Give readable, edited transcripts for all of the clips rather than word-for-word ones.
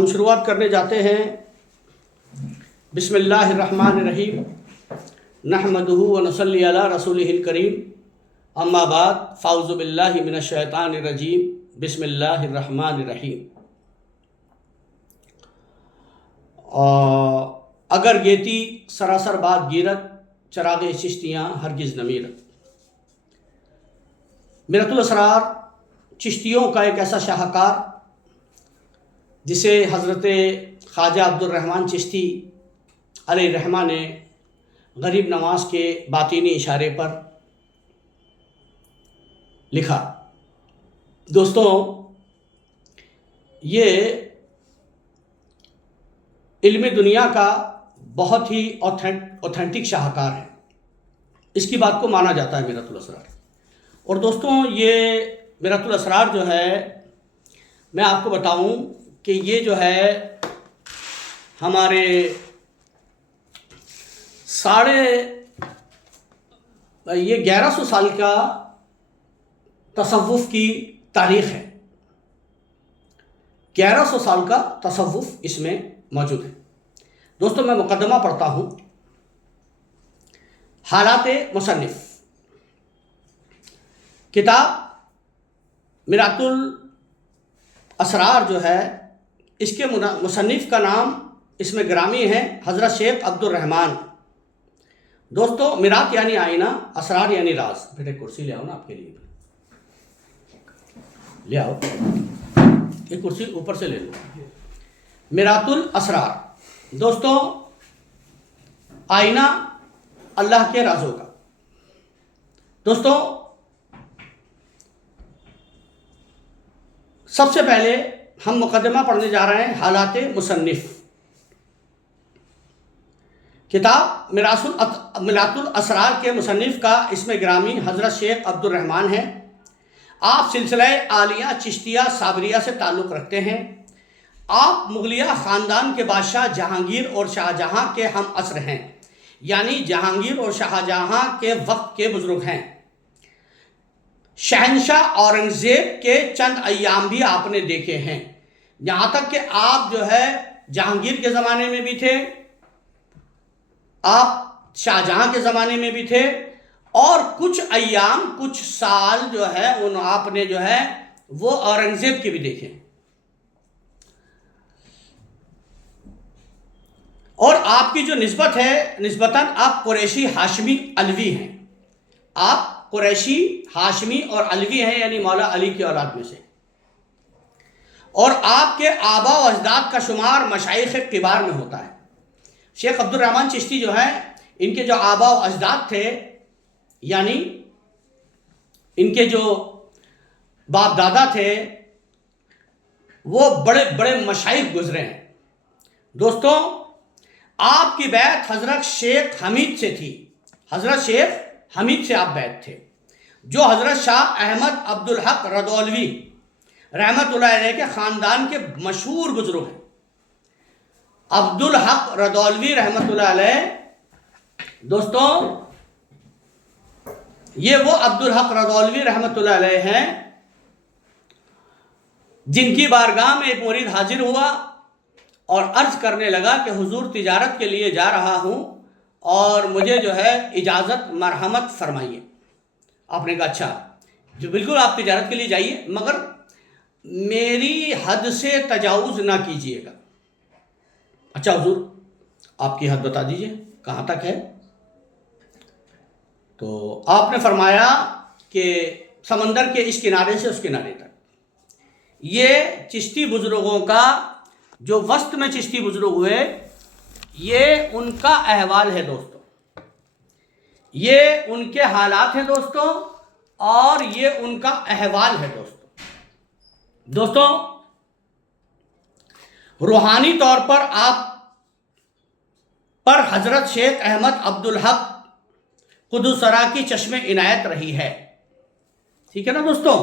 ہم شروعات کرنے جاتے ہیں بسم اللہ الرحمن الرحیم نحمدہ ونصلی علی رسولہ الکریم اما بعد فاعوذ باللہ من الشیطان الرجیم بسم اللہ الرحمن الرحیم۔ اگر گیتی سراسر بات گیرت چراغ چشتیاں ہرگز نہ میرت۔ میرت الاسرار چشتیوں کا ایک ایسا شاہکار جسے حضرت خواجہ عبدالرحمن چشتی علیہ الرحمہ نے غریب نواز کے باطینی اشارے پر لکھا۔ دوستوں، یہ علم دنیا کا بہت ہی اوتھینٹک شاہکار ہے، اس کی بات کو مانا جاتا ہے میرت الاسرار۔ اور دوستوں، یہ میرت الاسرار جو ہے، میں آپ کو بتاؤں کہ یہ جو ہے ہمارے 1150 سال کا تصوف کی تاریخ ہے۔ 1100 سال کا تصوف اس میں موجود ہے۔ دوستوں، میں مقدمہ پڑھتا ہوں۔ حالات مصنف، کتاب میرات الاسرار جو ہے، اس کے مصنف کا نام اس میں گرامی ہے حضرت شیخ عبدالرحمن۔ دوستوں، میرات یعنی آئینہ، اسرار یعنی راز۔ بیٹے کرسی لے آؤ نا، آپ کے لیے لے آؤ، یہ کرسی اوپر سے لے لو۔ میرات الاسرار دوستوں، آئینہ اللہ کے رازوں کا۔ دوستوں، سب سے پہلے ہم مقدمہ پڑھنے جا رہے ہیں حالات مصنف۔ کتاب میرات الاسرار کے مصنف کا اس میں گرامی حضرت شیخ عبدالرحمن ہے۔ آپ سلسلہ عالیہ چشتیہ صابریہ سے تعلق رکھتے ہیں۔ آپ مغلیہ خاندان کے بادشاہ جہانگیر اور شاہجہاں کے ہم عصر ہیں، یعنی جہانگیر اور شاہجہاں کے وقت کے بزرگ ہیں۔ شہنشاہ اورنگزیب کے چند ایام بھی آپ نے دیکھے ہیں، یہاں تک کہ آپ جو ہے جہانگیر کے زمانے میں بھی تھے، آپ شاہجہاں کے زمانے میں بھی تھے، اور کچھ ایام، کچھ سال جو ہے آپ نے جو ہے وہ اورنگزیب کے بھی دیکھے۔ اور آپ کی جو نسبت ہے، نسبتاً آپ قریشی ہاشمی علوی ہیں۔ آپ قریشی ہاشمی اور علوی ہیں، یعنی مولا علی کی اولاد میں سے۔ اور آپ کے آبا و اجداد کا شمار مشائخ کبار میں ہوتا ہے۔ شیخ عبدالرحمن چشتی جو ہیں، ان کے جو آبا و اجداد تھے، یعنی ان کے جو باپ دادا تھے، وہ بڑے بڑے مشائخ گزرے ہیں۔ دوستوں، آپ کی بیعت حضرت شیخ حمید سے تھی۔ حضرت شیخ حمید سے آپ بیعت تھے، جو حضرت شاہ احمد عبدالحق رضولوی رحمت اللہ علیہ کے خاندان کے مشہور بزرگ ہیں۔ عبدالحق رضولوی رحمت اللہ علیہ، دوستوں، یہ وہ عبدالحق رضولوی رحمت اللہ علیہ ہیں جن کی بارگاہ میں ایک مرید حاضر ہوا اور عرض کرنے لگا کہ حضور، تجارت کے لیے جا رہا ہوں اور مجھے جو ہے اجازت مرحمت فرمائیے۔ آپ نے کہا اچھا جو بالکل آپ تجارت کے لیے جائیے، مگر میری حد سے تجاوز نہ کیجیے گا۔ اچھا حضور، آپ کی حد بتا دیجئے کہاں تک ہے؟ تو آپ نے فرمایا کہ سمندر کے اس کنارے سے اس کنارے تک۔ یہ چشتی بزرگوں کا، جو وسط میں چشتی بزرگ ہوئے، یہ ان کا احوال ہے دوستوں، یہ ان کے حالات ہیں دوستوں، اور یہ ان کا احوال ہے دوستوں۔ دوستوں، روحانی طور پر آپ پر حضرت شیخ احمد عبدالحق قدس سرا کی چشم عنایت رہی ہے۔ ٹھیک ہے نا دوستوں،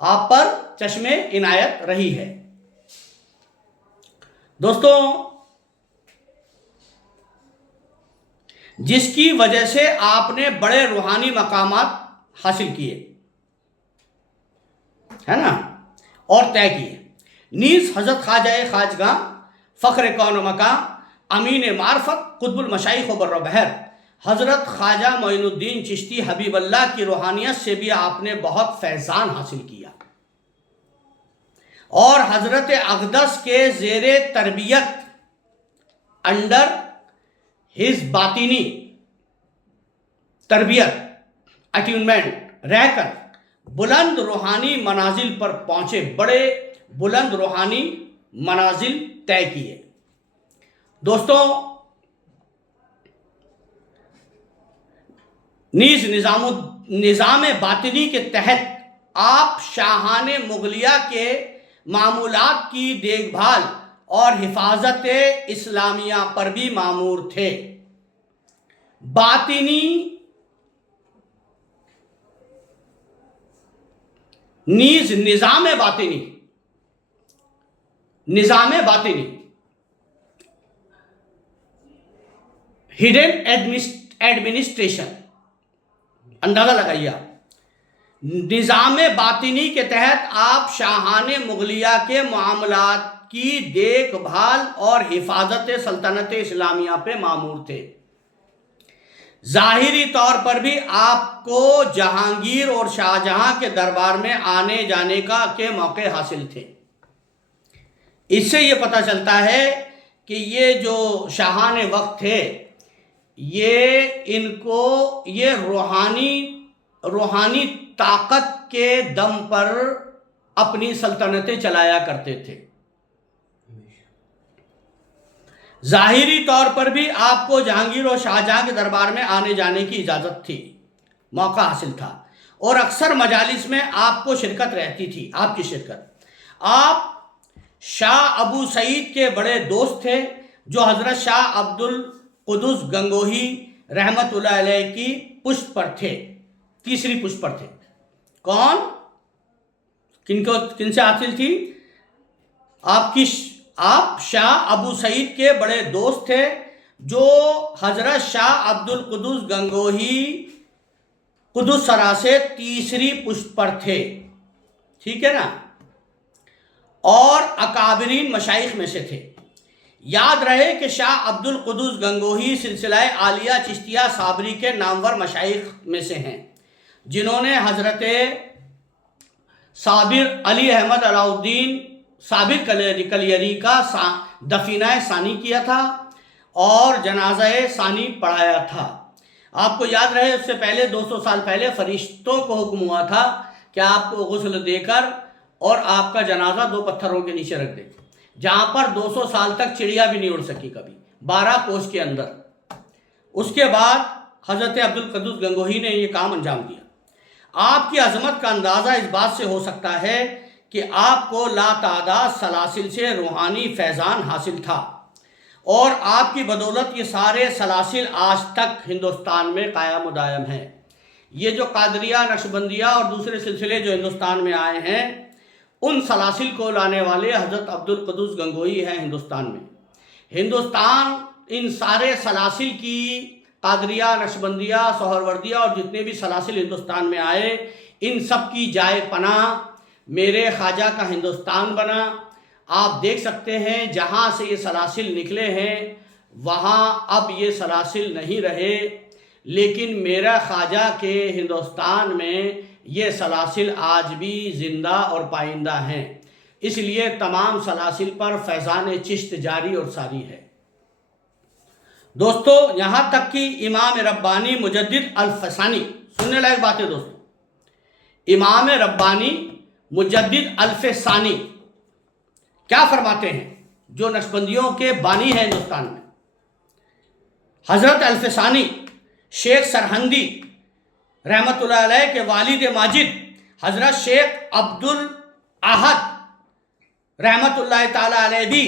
آپ پر چشم عنایت رہی ہے۔ دوستوں، جس کی وجہ سے آپ نے بڑے روحانی مقامات حاصل کیے، ہے نا، اور طے کیے۔ نیز حضرت خواجہ خواجگاں فخر کون و مکاں امین معرفت قطب المشائخ و بر و بحر حضرت خواجہ معین الدین چشتی حبیب اللہ کی روحانیت سے بھی آپ نے بہت فیضان حاصل کیا، اور حضرت اقدس کے زیر تربیت انڈر ہز باطینی تربیت اٹیونمنٹ رہ کر بلند روحانی منازل پر پہنچے، بڑے بلند روحانی منازل طے کیے۔ دوستوں، نیز نظام باطنی کے تحت آپ شاہان مغلیہ کے معمولات کی دیکھ بھال اور حفاظت اسلامیہ پر بھی مامور تھے۔ باطنی نیز نظام باطنی ہڈن ایڈمنسٹریشن، اندازہ لگائیے آپ، نظام باطنی کے تحت آپ شاہان مغلیہ کے معاملات کی دیکھ بھال اور حفاظت سلطنت اسلامیہ پہ مامور تھے۔ ظاہری طور پر بھی آپ کو جہانگیر اور شاہجہاں کے دربار میں آنے جانے کے موقع حاصل تھے۔ اس سے یہ پتہ چلتا ہے کہ یہ جو شاہان وقت تھے، ان کو روحانی طاقت کے دم پر اپنی سلطنتیں چلایا کرتے تھے۔ ظاہری طور پر بھی آپ کو جہانگیر اور شاہجہاں کے دربار میں آنے جانے کی اجازت تھی، موقع حاصل تھا، اور اکثر مجالس میں آپ کو شرکت رہتی تھی۔ آپ کی شرکت، آپ شاہ ابو سعید کے بڑے دوست تھے، جو حضرت شاہ عبد القدس گنگوہی رحمت اللہ علیہ کی پشت پر تھے، تیسری پشت پر تھے۔ کون؟ کن سے حاصل تھی؟ آپ شاہ ابو سعید کے بڑے دوست تھے، جو حضرت شاہ عبد القدس گنگوہی قدس سرا سے تیسری پشت پر تھے، ٹھیک ہے نا، اور اکابرین مشائخ میں سے تھے۔ یاد رہے کہ شاہ عبد القدس گنگوہی سلسلہ عالیہ چشتیہ صابری کے نامور مشائخ میں سے ہیں، جنہوں نے حضرت صابر علی احمد علاء الدین صابر کلیری کا دفینہ ثانی کیا تھا اور جنازہ ثانی پڑھایا تھا۔ آپ کو یاد رہے، اس سے پہلے 200 سال پہلے فرشتوں کو حکم ہوا تھا کہ آپ کو غسل دے کر اور آپ کا جنازہ 2 پتھروں کے نیچے رکھ دیں، جہاں پر 200 سال تک چڑیا بھی نہیں اڑ سکی کبھی، 12 کوس کے اندر۔ اس کے بعد حضرت عبد القدس گنگوہی نے یہ کام انجام دیا۔ آپ کی عظمت کا اندازہ اس بات سے ہو سکتا ہے کہ آپ کو لا تعداد سلاسل سے روحانی فیضان حاصل تھا، اور آپ کی بدولت یہ سارے سلاسل آج تک ہندوستان میں قائم و دائم ہیں۔ یہ جو قادریہ، نقشبندیہ اور دوسرے سلسلے جو ہندوستان میں آئے ہیں، ان سلاسل کو لانے والے حضرت عبد القدس گنگوہی ہیں ہندوستان میں۔ ہندوستان ان سارے سلاسل کی، قادریہ، نقشبندیہ، سہروردیہ اور جتنے بھی سلاسل ہندوستان میں آئے، ان سب کی جائے پناہ میرے خواجہ کا ہندوستان بنا۔ آپ دیکھ سکتے ہیں جہاں سے یہ سلاسل نکلے ہیں وہاں اب یہ سلاسل نہیں رہے، لیکن میرا خواجہ کے ہندوستان میں یہ سلاسل آج بھی زندہ اور پائندہ ہیں۔ اس لیے تمام سلاسل پر فیضان چشت جاری اور ساری ہے۔ دوستو، یہاں تک کہ امام ربانی مجدد الفسانی، سننے لائق بات ہے دوستو، امام ربانی مجدد الفسانی کیا فرماتے ہیں، جو نقشبندیوں کے بانی ہیں ہندوستان میں؟ حضرت الفسانی شیخ سرہندی رحمت اللہ علیہ کے والد ماجد حضرت شیخ عبد الاحد رحمت اللہ تعالی علیہ بھی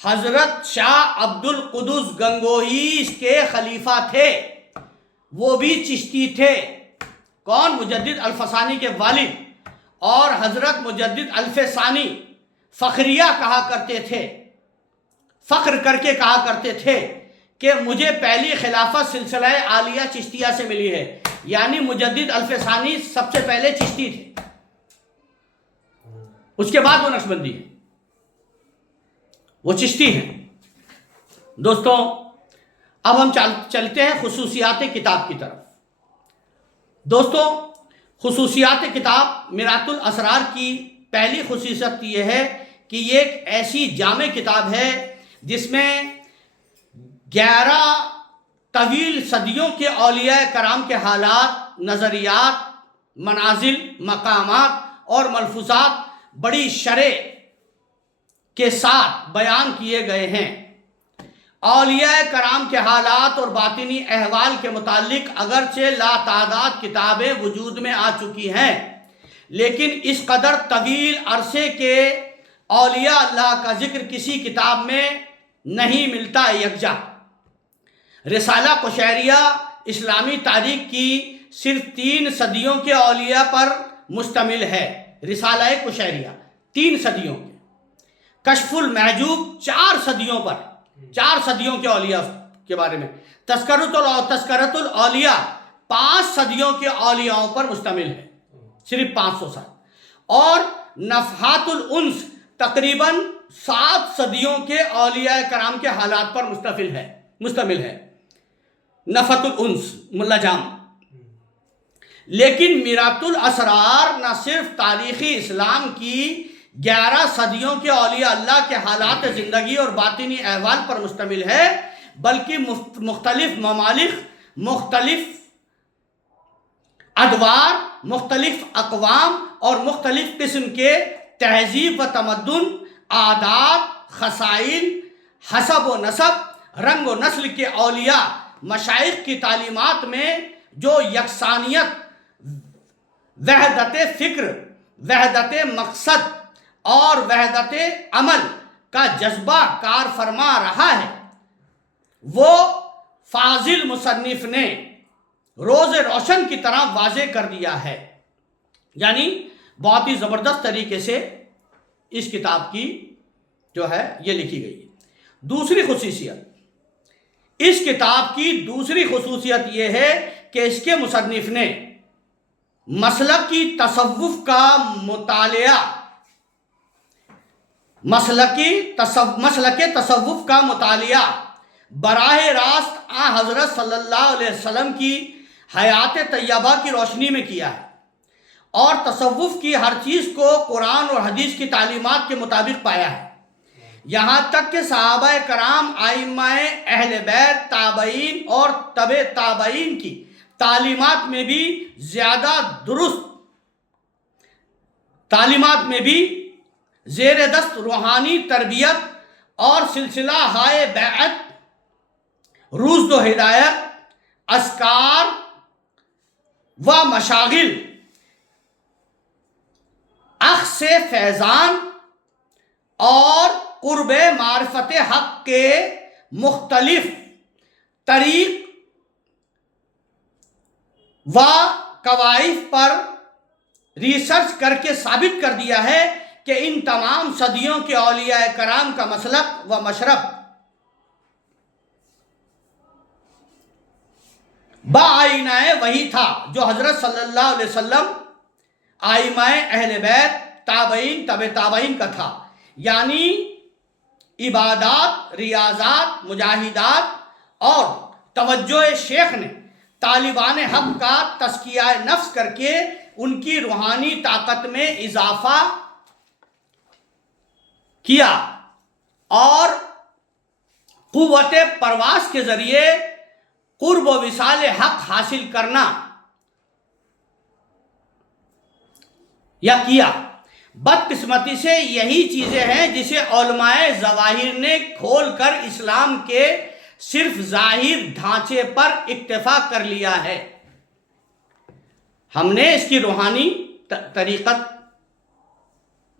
حضرت شاہ عبد القدس گنگوہی اس کے خلیفہ تھے، وہ بھی چشتی تھے۔ کون؟ مجدد الفسانی کے والد، اور حضرت مجدد الفسانی فخریہ کہا کرتے تھے، فخر کر کے کہا کرتے تھے کہ مجھے پہلی خلافت سلسلہ عالیہ چشتیہ سے ملی ہے، یعنی مجدد الفسانی سب سے پہلے چشتی تھے، اس کے بعد وہ نقشبندی ہے۔ وہ چشتی ہیں۔ دوستوں، اب ہم چلتے ہیں خصوصیات کتاب کی طرف۔ دوستوں، خصوصیات کتاب میرات الاسرار کی پہلی خصوصیت یہ ہے کہ یہ ایک ایسی جامع کتاب ہے جس میں 11 طویل صدیوں کے اولیاء کرام کے حالات، نظریات، منازل، مقامات اور ملفوظات بڑی شرح کے ساتھ بیان کیے گئے ہیں۔ اولیاء کرام کے حالات اور باطنی احوال کے متعلق اگرچہ لا تعداد کتابیں وجود میں آ چکی ہیں، لیکن اس قدر طویل عرصے کے اولیاء اللہ کا ذکر کسی کتاب میں نہیں ملتا یکجا۔ رسالہ قشیریہ اسلامی تاریخ کی صرف 3 صدیوں کے اولیاء پر مشتمل ہے۔ رسالہ قشیریہ 3 صدیوں کے، کشف المحجوب 4 صدیوں پر، 4 صدیوں کے اولیاء کے بارے میں، تذکرۃ الاولیاء 5 صدیوں کے اولیاء پر مشتمل ہے، صرف 500 سال، اور نفحات الانس تقریباً 7 صدیوں کے اولیاء کرام کے حالات پر مشتمل ہے۔ نفحات الانس ملا جام۔ لیکن میرات الاسرار نہ صرف تاریخی اسلام کی 11 صدیوں کے اولیاء اللہ کے حالات زندگی اور باطنی احوال پر مشتمل ہے، بلکہ مختلف ممالک، مختلف ادوار، مختلف اقوام اور مختلف قسم کے تہذیب و تمدن، عادات، خصائل، حسب و نسب، رنگ و نسل کے اولیاء، مشائخ کی تعلیمات میں جو یکسانیت، وحدت فکر، وحدت مقصد اور وحدت عمل کا جذبہ کار فرما رہا ہے، وہ فاضل مصنف نے روز روشن کی طرح واضح کر دیا ہے۔ یعنی بہت ہی زبردست طریقے سے اس کتاب کی جو ہے یہ لکھی گئی ہے۔ دوسری خصوصیت، اس کتاب کی دوسری خصوصیت یہ ہے کہ اس کے مصنف نے مسلک تصوف کا مطالعہ براہ راست حضرت صلی اللہ علیہ وسلم کی حیات طیبہ کی روشنی میں کیا ہے، اور تصوف کی ہر چیز کو قرآن اور حدیث کی تعلیمات کے مطابق پایا ہے، یہاں تک کہ صحابہ کرام، ائمہ اہل بیت، تابعین اور تبع تابعین کی تعلیمات میں بھی زیر دست روحانی تربیت اور سلسلہ ہائے بیعت، رشد و ہدایت، اذکار و مشاغل، اخذ فیضان اور قرب معرفت حق کے مختلف طریق و قوائف پر ریسرچ کر کے ثابت کر دیا ہے کہ ان تمام صدیوں کے اولیاء کرام کا مسلک و مشرب بآئینہ وحی تھا، جو حضرت صلی اللہ علیہ وسلم، ائمہ اہل بیت، تابعین، تبع تابعین کا تھا۔ یعنی عبادات، ریاضات، مجاہدات اور توجہ شیخ نے طالبان حق کا تزکیہ نفس کر کے ان کی روحانی طاقت میں اضافہ کیا اور قوت پرواز کے ذریعے قرب و وصال حق حاصل کرنا کیا۔ بدقسمتی سے یہی چیزیں ہیں جسے علماء ظواہر نے کھول کر اسلام کے صرف ظاہر ڈھانچے پر اکتفا کر لیا ہے۔ ہم نے اس کی روحانی طریقت،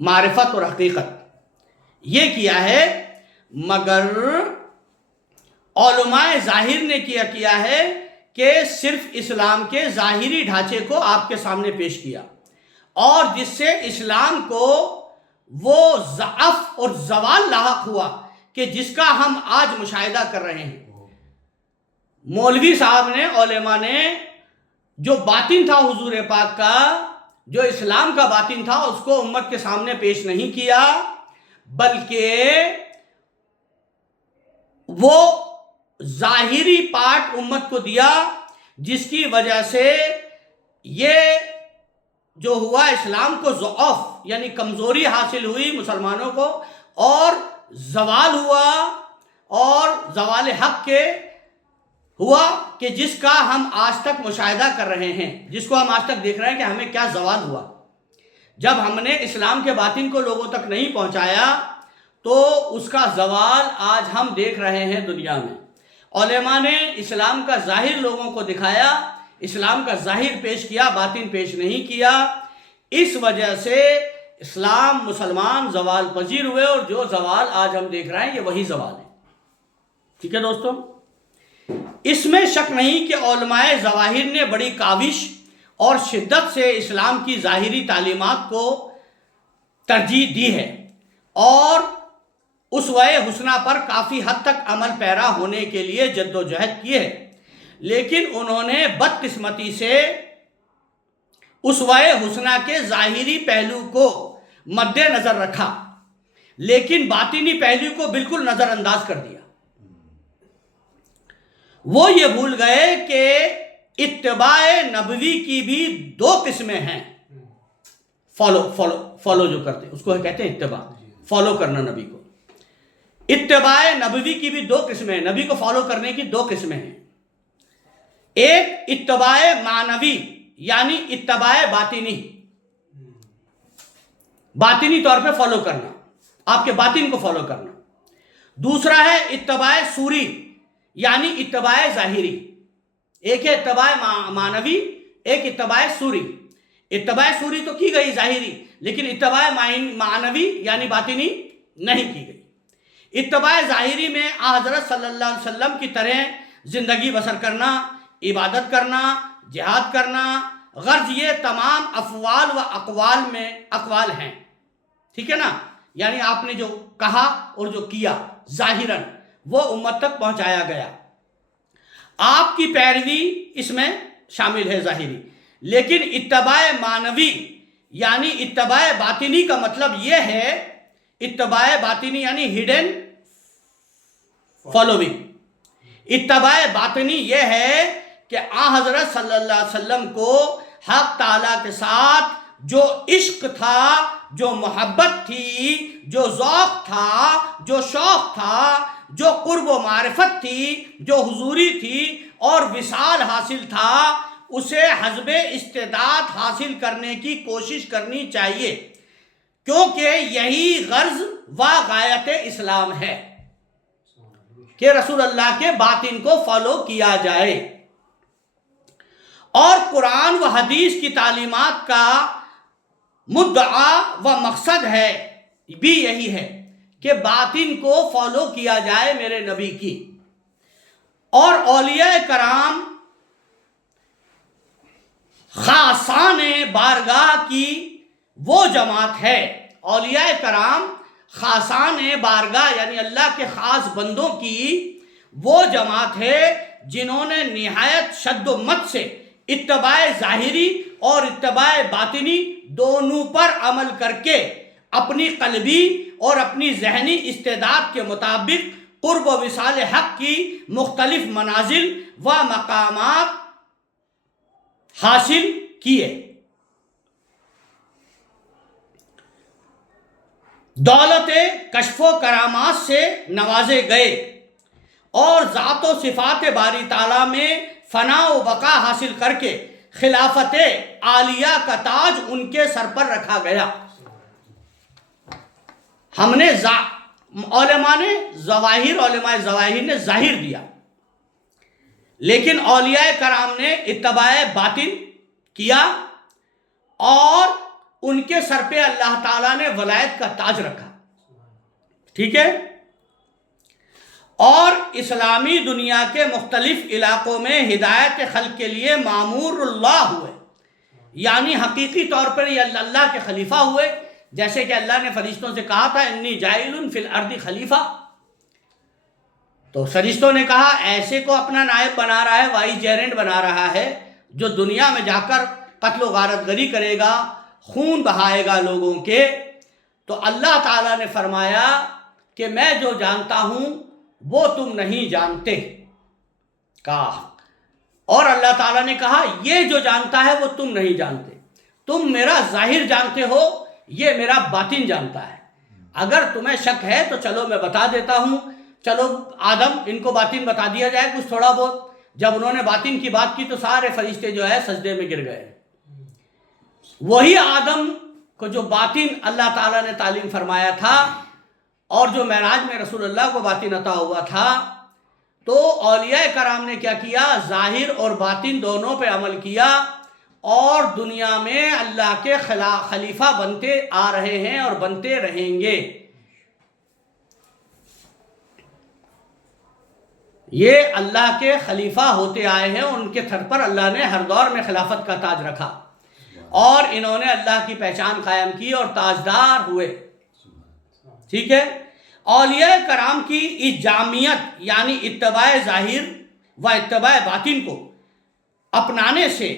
معرفت اور حقیقت یہ کیا ہے، مگر علماء ظاہر نے کیا ہے کہ صرف اسلام کے ظاہری ڈھانچے کو آپ کے سامنے پیش کیا، اور جس سے اسلام کو وہ ضعف اور زوال لاحق ہوا کہ جس کا ہم آج مشاہدہ کر رہے ہیں۔ مولوی صاحب نے، علماء نے جو باطن تھا حضور پاک کا، جو اسلام کا باطن تھا، اس کو امت کے سامنے پیش نہیں کیا، بلکہ وہ ظاہری پارٹ امت کو دیا، جس کی وجہ سے یہ جو ہوا اسلام کو ضعف یعنی کمزوری حاصل ہوئی مسلمانوں کو، اور زوال ہوا، اور زوال حق کے ہوا کہ جس کا ہم آج تک مشاہدہ کر رہے ہیں، جس کو ہم آج تک دیکھ رہے ہیں کہ ہمیں کیا زوال ہوا جب ہم نے اسلام کے باطن کو لوگوں تک نہیں پہنچایا، تو اس کا زوال آج ہم دیکھ رہے ہیں دنیا میں۔ علماء نے اسلام کا ظاہر لوگوں کو دکھایا، اسلام کا ظاہر پیش کیا، باطن پیش نہیں کیا، اس وجہ سے اسلام مسلمان زوال پذیر ہوئے، اور جو زوال آج ہم دیکھ رہے ہیں یہ وہی زوال ہے۔ ٹھیک ہے دوستو، اس میں شک نہیں کہ علماء ظواہر نے بڑی کاوش اور شدت سے اسلام کی ظاہری تعلیمات کو ترجیح دی ہے، اور اسوہ حسنہ پر کافی حد تک عمل پیرا ہونے کے لیے جد و جہد کی ہے، لیکن انہوں نے بدقسمتی سے اسوہ حسنہ کے ظاہری پہلو کو مد نظر رکھا، لیکن باطنی پہلو کو بالکل نظر انداز کر دیا۔ وہ یہ بھول گئے کہ اتباع نبوی کی بھی دو قسمیں ہیں۔ فالو جو کرتے اس کو کہتے ہیں اتباع، فالو کرنا نبی کو۔ اتباع نبوی کی بھی دو قسمیں ہیں، نبی کو فالو کرنے کی دو قسمیں ہیں۔ ایک اتباع معنوی یعنی اتباع باطنی، باطنی طور پہ فالو کرنا، آپ کے باطن کو فالو کرنا۔ دوسرا ہے اتباع صوری یعنی اتباع ظاہری۔ ایک ہے اتباع معنوی، ایک اتباع صوری۔ اتباع صوری تو کی گئی ظاہری، لیکن اتباع معنوی یعنی باطنی نہیں کی گئی۔ اتباع ظاہری میں حضرت صلی اللہ علیہ وسلم کی طرح زندگی بسر کرنا، عبادت کرنا، جہاد کرنا، غرض یہ تمام افعال و اقوال ہیں، ٹھیک ہے نا، یعنی آپ نے جو کہا اور جو کیا ظاہراً وہ امت تک پہنچایا گیا، آپ کی پیروی اس میں شامل ہے ظاہری۔ لیکن اتباع معنوی یعنی اتباع باطنی کا مطلب یہ ہے، اتباع باطنی یعنی ہڈن فالوئنگ۔ اتباع باطنی یہ ہے کہ حضرت صلی اللہ علیہ وسلم کو حق تعالیٰ کے ساتھ جو عشق تھا، جو محبت تھی، جو ذوق تھا، جو شوق تھا، جو قرب و معرفت تھی، جو حضوری تھی اور وصال حاصل تھا، اسے حسب استعداد حاصل کرنے کی کوشش کرنی چاہیے، کیونکہ یہی غرض و غایت اسلام ہے کہ رسول اللہ کے باطن کو فالو کیا جائے۔ اور قرآن و حدیث کی تعلیمات کا مدعا و مقصد ہے بھی یہی ہے کہ باطن کو فالو کیا جائے میرے نبی کی۔ اور اولیاء کرام خاصان بارگاہ کی وہ جماعت ہے، اولیاء کرام خاصان بارگاہ یعنی اللہ کے خاص بندوں کی وہ جماعت ہے جنہوں نے نہایت شد و مت سے اتباع ظاہری اور اتباع باطنی دونوں پر عمل کر کے اپنی قلبی اور اپنی ذہنی استعداد کے مطابق قرب و وصال حق کی مختلف منازل و مقامات حاصل کیے، دولت کشف و کرامات سے نوازے گئے، اور ذات و صفات باری تعالیٰ میں فنا و بقا حاصل کر کے خلافت عالیہ کا تاج ان کے سر پر رکھا گیا۔ ہم نے علماء ظواہر نے ظاہر دیا، لیکن اولیاء کرام نے اتباع باطن کیا، اور ان کے سر پہ اللہ تعالیٰ نے ولایت کا تاج رکھا، ٹھیک ہے۔ اور اسلامی دنیا کے مختلف علاقوں میں ہدایت خلق کے لیے مامور اللہ ہوئے، یعنی حقیقی طور پر یہ اللہ کے خلیفہ ہوئے، جیسے کہ اللہ نے فرشتوں سے کہا تھا انی جاعل فی الارض خلیفہ، تو فرشتوں نے کہا ایسے کو اپنا نائب بنا رہا ہے، وائس جیرنٹ بنا رہا ہے، جو دنیا میں جا کر قتل و غارت گری کرے گا، خون بہائے گا لوگوں کے۔ تو اللہ تعالیٰ نے فرمایا کہ میں جو جانتا ہوں وہ تم نہیں جانتے کہا، اور اللہ تعالیٰ نے کہا یہ جو جانتا ہے وہ تم نہیں جانتے، تم میرا ظاہر جانتے ہو، یہ میرا باطن جانتا ہے۔ اگر تمہیں شک ہے تو چلو میں بتا دیتا ہوں، چلو آدم ان کو باطن بتا دیا جائے کچھ تھوڑا بہت۔ جب انہوں نے باطن کی بات کی تو سارے فرشتے جو ہے سجدے میں گر گئے۔ وہی آدم کو جو باطن اللہ تعالیٰ نے تعلیم فرمایا تھا اور جو معراج میں رسول اللہ کو باطن عطا ہوا تھا، تو اولیاء کرام نے کیا کیا؟ ظاہر اور باطن دونوں پہ عمل کیا، اور دنیا میں اللہ کے خلیفہ بنتے آ رہے ہیں اور بنتے رہیں گے۔ یہ اللہ کے خلیفہ ہوتے آئے ہیں، ان کے سر پر اللہ نے ہر دور میں خلافت کا تاج رکھا، اور انہوں نے اللہ کی پہچان قائم کی اور تاجدار ہوئے۔ ٹھیک ہے؟ اولیاء کرام کی اس جامعیت یعنی اتباع ظاہر و اتباع باطن کو اپنانے سے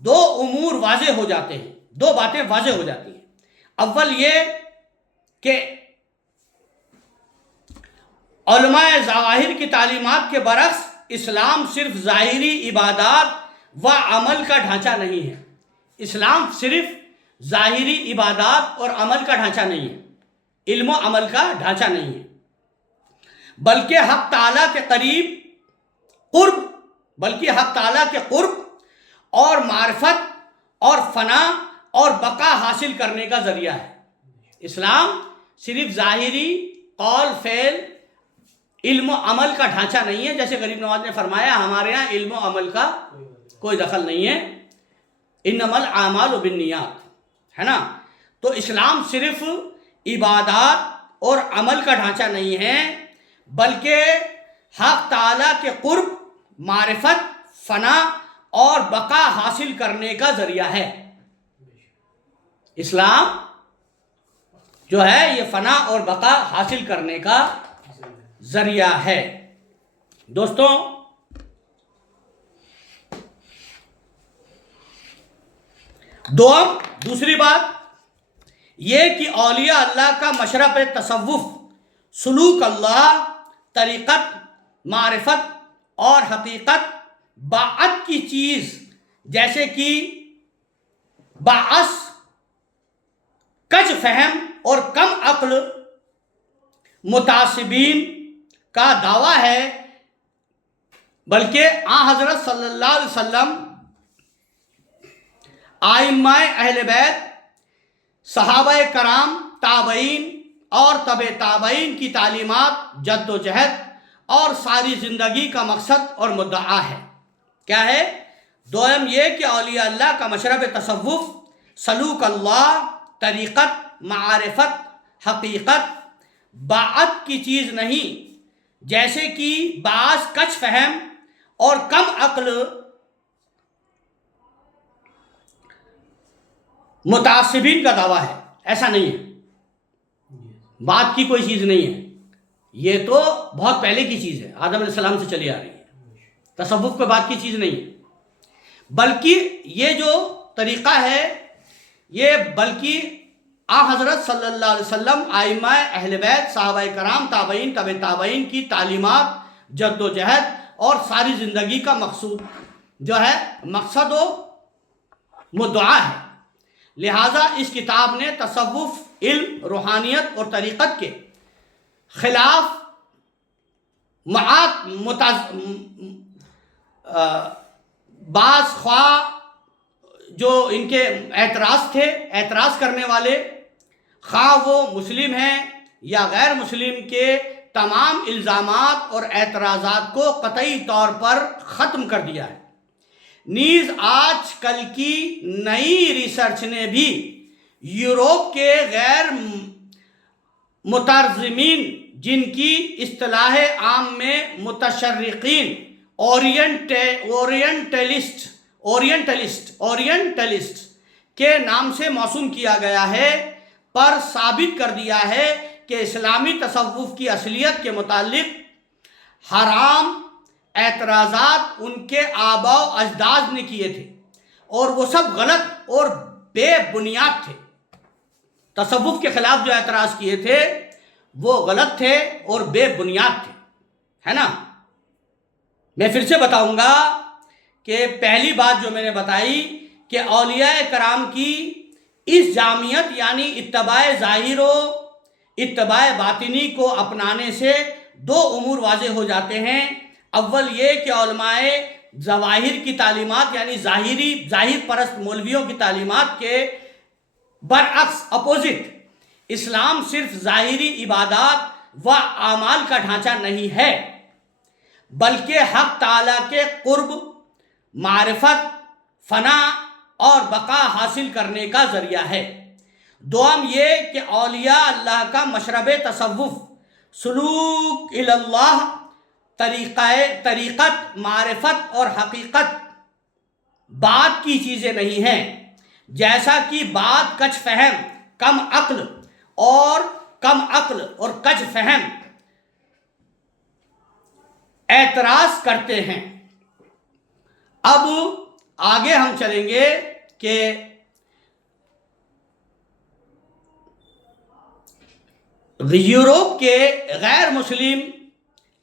دو امور واضح ہو جاتے ہیں، دو باتیں واضح ہو جاتی ہیں۔ اول یہ کہ علماء ظواہر کی تعلیمات کے برعکس اسلام صرف ظاہری عبادات و عمل کا ڈھانچہ نہیں ہے۔ اسلام صرف ظاہری عبادات اور عمل کا ڈھانچہ نہیں ہے، علم و عمل کا ڈھانچہ نہیں ہے، بلکہ حق تعالیٰ کے قرب اور معرفت اور فنا اور بقا حاصل کرنے کا ذریعہ ہے۔ اسلام صرف ظاہری قول فعل علم و عمل کا ڈھانچہ نہیں ہے، جیسے غریب نواز نے فرمایا ہمارے ہاں علم و عمل کا کوئی دخل نہیں ہے، انما الاعمال بالنیات، ہے نا۔ تو اسلام صرف عبادات اور عمل کا ڈھانچہ نہیں ہے، بلکہ حق تعالیٰ کے قرب، معرفت، فنا اور بقا حاصل کرنے کا ذریعہ ہے۔ اسلام جو ہے یہ فنا اور بقا حاصل کرنے کا ذریعہ ہے۔ دوستوں، دوسری بات یہ کہ اولیاء اللہ کا مشرب تصوف، سلوک اللہ، طریقت، معرفت اور حقیقت باعث کی چیز جیسے کہ باعث کج فہم اور کم عقل متعصبین کا دعویٰ ہے، بلکہ حضرت صلی اللہ علیہ وسلم، ائمہ اہل بیت، صحابہ کرام، تابعین اور تبع تابعین کی تعلیمات جد و جہد اور ساری زندگی کا مقصد اور مدعا ہے۔ کیا ہے؟ دوم یہ کہ اولیاء اللہ کا مشرب تصوف، سلوک اللہ، طریقت، معرفت، حقیقت باعث کی چیز نہیں، جیسے کہ بعض کج فہم اور کم عقل متعصبین کا دعویٰ ہے۔ ایسا نہیں ہے، بات کی کوئی چیز نہیں ہے، یہ تو بہت پہلے کی چیز ہے، آدم علیہ السلام سے چلی آ رہی ہے، تصوف پہ بات کی چیز نہیں ہے، بلکہ یہ جو طریقہ ہے یہ بلکہ حضرت صلی اللہ علیہ وسلم، ائمہ اہل بیت، صحابہ کرام، تابعین، تبع تابعین کی تعلیمات جد و جہد اور ساری زندگی کا مقصود جو ہے مقصد و مدعا ہے۔ لہٰذا اس کتاب نے تصوف، علم، روحانیت اور طریقت کے خلاف بعض خواہ جو ان کے اعتراض کرنے والے، خواہ وہ مسلم ہیں یا غیر مسلم، کے تمام الزامات اور اعتراضات کو قطعی طور پر ختم کر دیا ہے۔ نیز آج کل کی نئی ریسرچ نے بھی یورپ کے غیر مترجمین، جن کی اصطلاح عام میں متشرقین، اورینٹلسٹ کے نام سے موسوم کیا گیا ہے، پر ثابت کر دیا ہے کہ اسلامی تصوف کی اصلیت کے متعلق حرام اعتراضات ان کے آباء و اجداد نے کیے تھے، اور وہ سب غلط اور بے بنیاد تھے۔ تصوف کے خلاف جو اعتراض کیے تھے وہ غلط تھے اور بے بنیاد تھے۔ ہے نا. میں پھر سے بتاؤں گا کہ پہلی بات جو میں نے بتائی کہ اولیاء کرام کی اس جامعیت یعنی اتباع ظاہر و اتباع باطنی کو اپنانے سے دو امور واضح ہو جاتے ہیں. اول یہ کہ علماء ظواہر کی تعلیمات یعنی ظاہر پرست مولویوں کی تعلیمات کے برعکس اپوزٹ اسلام صرف ظاہری عبادات و اعمال کا ڈھانچہ نہیں ہے بلکہ حق تعالیٰ کے قرب، معرفت، فنا اور بقا حاصل کرنے کا ذریعہ ہے. دوم یہ کہ اولیاء اللہ کا مشرب تصوف، سلوک اللہ، طریقت، معرفت اور حقیقت بات کی چیزیں نہیں ہیں، جیسا کہ بات کچھ فہم، کم عقل اور کچھ فہم اعتراض کرتے ہیں. اب آگے ہم چلیں گے کہ یورپ کے غیر مسلم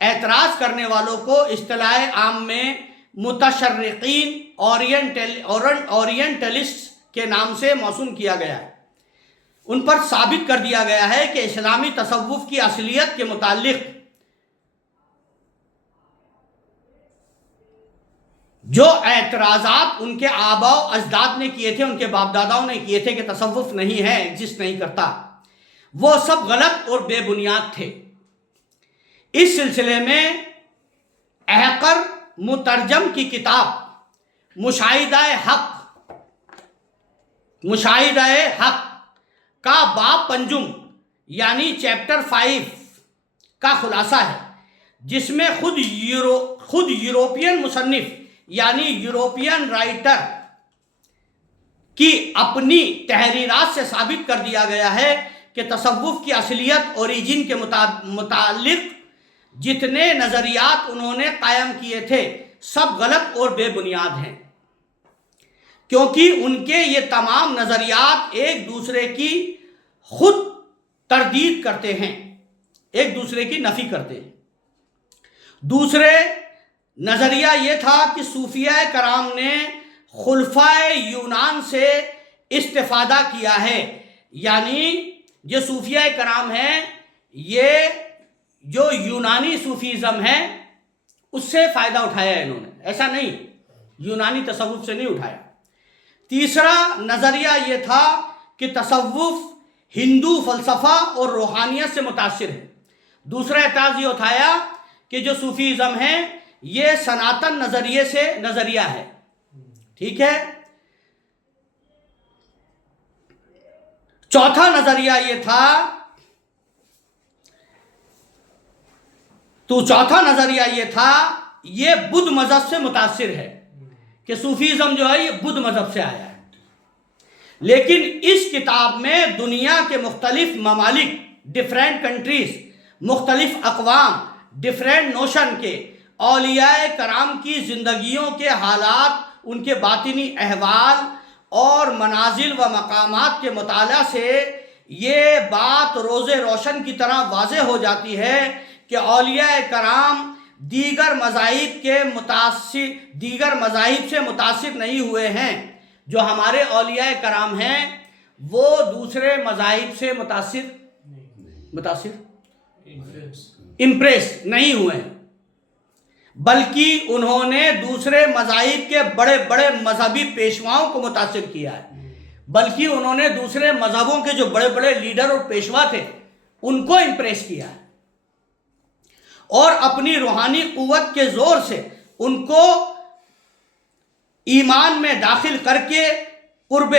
اعتراض کرنے والوں کو اصطلاح عام میں متشرقین اورینٹلسٹ کے نام سے موسوم کیا گیا ہے. ان پر ثابت کر دیا گیا ہے کہ اسلامی تصوف کی اصلیت کے متعلق جو اعتراضات ان کے آباء و اجداد نے کیے تھے، ان کے باپ داداؤں نے کیے تھے کہ تصوف نہیں ہے، ایگزسٹ نہیں کرتا، وہ سب غلط اور بے بنیاد تھے. اس سلسلے میں احقر مترجم کی کتاب مشاہدہ حق کا باب پنجم یعنی چیپٹر 5 کا خلاصہ ہے، جس میں خود یوروپین مصنف یعنی یوروپین رائٹر کی اپنی تحریرات سے ثابت کر دیا گیا ہے کہ تصوف کی اصلیت اوریجن کے متعلق جتنے نظریات انہوں نے قائم کیے تھے سب غلط اور بے بنیاد ہیں، کیونکہ ان کے یہ تمام نظریات ایک دوسرے کی خود تردید کرتے ہیں، ایک دوسرے کی نفی کرتے ہیں. دوسرے نظریہ یہ تھا کہ صوفیہ کرام نے خلفائے یونان سے استفادہ کیا ہے، یعنی جو صوفیہ کرام ہیں یہ جو یونانی صوفیزم ہے اس سے فائدہ اٹھایا ہے انہوں نے، ایسا نہیں، یونانی تصوف سے نہیں اٹھایا. تیسرا نظریہ یہ تھا کہ تصوف ہندو فلسفہ اور روحانیت سے متاثر ہے. دوسرا اعتراض یہ اٹھایا کہ جو صوفیزم ہے یہ سناتن نظریے سے نظریہ ہے. ٹھیک ہے. چوتھا نظریہ یہ تھا یہ بدھ مذہب سے متاثر ہے کہ صوفیزم جو ہے یہ بدھ مذہب سے آیا ہے. لیکن اس کتاب میں دنیا کے مختلف ممالک، ڈیفرنٹ کنٹریز، مختلف اقوام، ڈیفرنٹ نوشن کے اولیاء کرام کی زندگیوں کے حالات، ان کے باطنی احوال اور منازل و مقامات کے مطالعہ سے یہ بات روز روشن کی طرح واضح ہو جاتی ہے کہ اولیاء کرام دیگر مذاہب سے متاثر نہیں ہوئے ہیں. جو ہمارے اولیاء کرام ہیں وہ دوسرے مذاہب سے امپریس نہیں ہوئے ہیں، بلکہ انہوں نے دوسرے مذاہب کے بڑے بڑے مذہبی پیشواؤں کو متاثر کیا ہے، بلکہ انہوں نے دوسرے مذہبوں کے جو بڑے بڑے لیڈر اور پیشوا تھے ان کو امپریس کیا ہے، اور اپنی روحانی قوت کے زور سے ان کو ایمان میں داخل کر کے قرب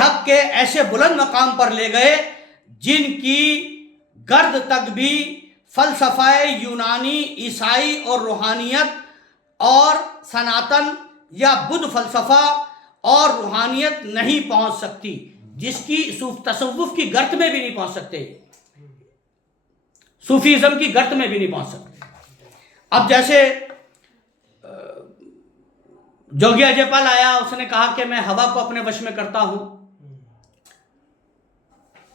حق کے ایسے بلند مقام پر لے گئے جن کی گرد تک بھی فلسفہ یونانی، عیسائی اور روحانیت اور سناتن یا بدھ فلسفہ اور روحانیت نہیں پہنچ سکتی، جس کی تصوف کی گرد میں بھی نہیں پہنچ سکتے، صوفیزم کی گرد میں بھی نہیں پہنچ سکتے. اب جیسے جوگی اجے پال آیا، اس نے کہا کہ میں ہوا کو اپنے وش میں کرتا ہوں.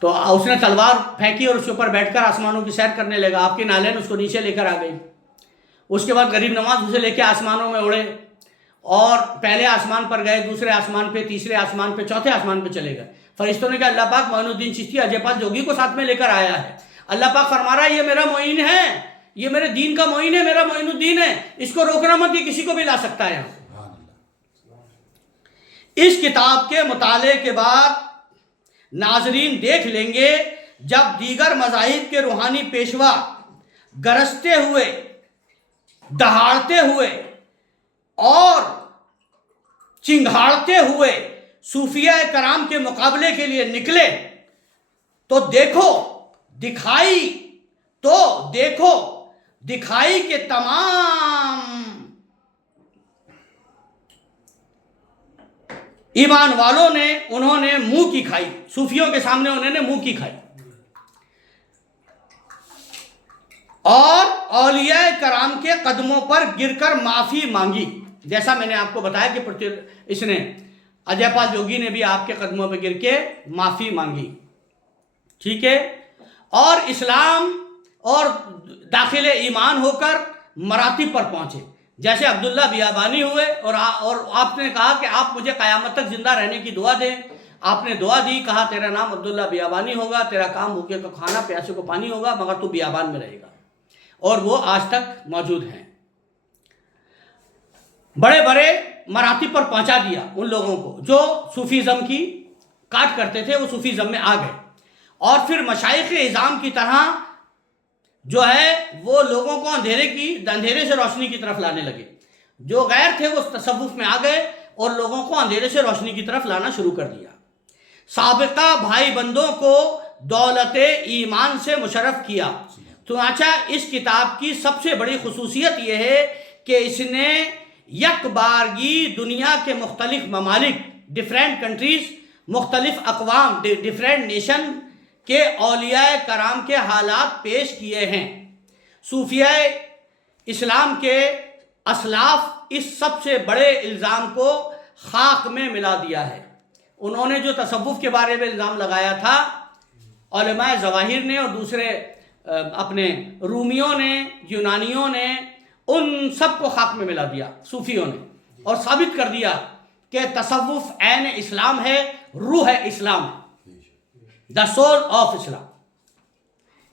تو اس نے تلوار پھینکی اور اس کے اوپر بیٹھ کر آسمانوں کی سیر کرنے لگا. آپ کی نالین اس کو نیچے لے کر آ گئی. اس کے بعد غریب نواز اسے لے کے آسمانوں میں اڑے اور پہلے آسمان پر گئے, دوسرے آسمان پہ, تیسرے آسمان پہ, چوتھے آسمان پہ چلے گئے. فرشتوں نے کہا اللہ پاک معین الدین چشتی اجے پال جوگی کو ساتھ میں لے کر آیا ہے. اللہ پاک فرما رہا ہے یہ میرا معین ہے, یہ میرے دین کا معین ہے, میرا معین الدین ہے, اس کو روکنا مت, یہ کسی کو بھی لا سکتا ہے یہاں. اس کتاب کے مطالعے کے بعد ناظرین دیکھ لیں گے جب دیگر مذاہب کے روحانی پیشوا گرجتے ہوئے, دہاڑتے ہوئے اور چنگھاڑتے ہوئے صوفیہ کرام کے مقابلے کے لیے نکلے تو دکھائی کہ تمام ایمان والوں نے انہوں نے منہ کی کھائی, صوفیوں کے سامنے انہوں نے منہ کی کھائی اور اولیاء کرام کے قدموں پر گر کر معافی مانگی. جیسا میں نے آپ کو بتایا کہ اس نے اجے پال جوگی نے بھی آپ کے قدموں پہ گر کے معافی مانگی. ٹھیک ہے, اور اسلام اور داخل ایمان ہو کر مراتب پر پہنچے. جیسے عبداللہ بیابانی ہوئے اور آپ نے کہا کہ آپ مجھے قیامت تک زندہ رہنے کی دعا دیں. آپ نے دعا دی, کہا تیرا نام عبداللہ بیابانی ہوگا, تیرا کام بھوکے کو کھانا, پیاسے کو پانی ہوگا, مگر تو بیابان میں رہے گا. اور وہ آج تک موجود ہیں. بڑے بڑے مراتب پر پہنچا دیا ان لوگوں کو جو صوفیزم کی کاٹ کرتے تھے, وہ صوفیزم میں آ گئے. اور پھر مشائخ اعظام کی طرح جو ہے وہ لوگوں کو اندھیرے سے روشنی کی طرف لانے لگے. جو غیر تھے وہ تصوف میں آ گئے اور لوگوں کو اندھیرے سے روشنی کی طرف لانا شروع کر دیا. سابقہ بھائی بندوں کو دولت ایمان سے مشرف کیا. چنانچہ اس کتاب کی سب سے بڑی خصوصیت یہ ہے کہ اس نے یک بارگی دنیا کے مختلف ممالک, ڈیفرنٹ کنٹریز, مختلف اقوام, ڈیفرنٹ نیشن کے اولیاء کرام کے حالات پیش کیے ہیں. صوفیہ اسلام کے اسلاف اس سب سے بڑے الزام کو خاک میں ملا دیا ہے. انہوں نے جو تصوف کے بارے میں الزام لگایا تھا, علماء ظواہر نے اور دوسرے اپنے رومیوں نے, یونانیوں نے, ان سب کو خاک میں ملا دیا صوفیوں نے, اور ثابت کر دیا کہ تصوف عین اسلام ہے, روح اسلام, دا سول آف اسلام.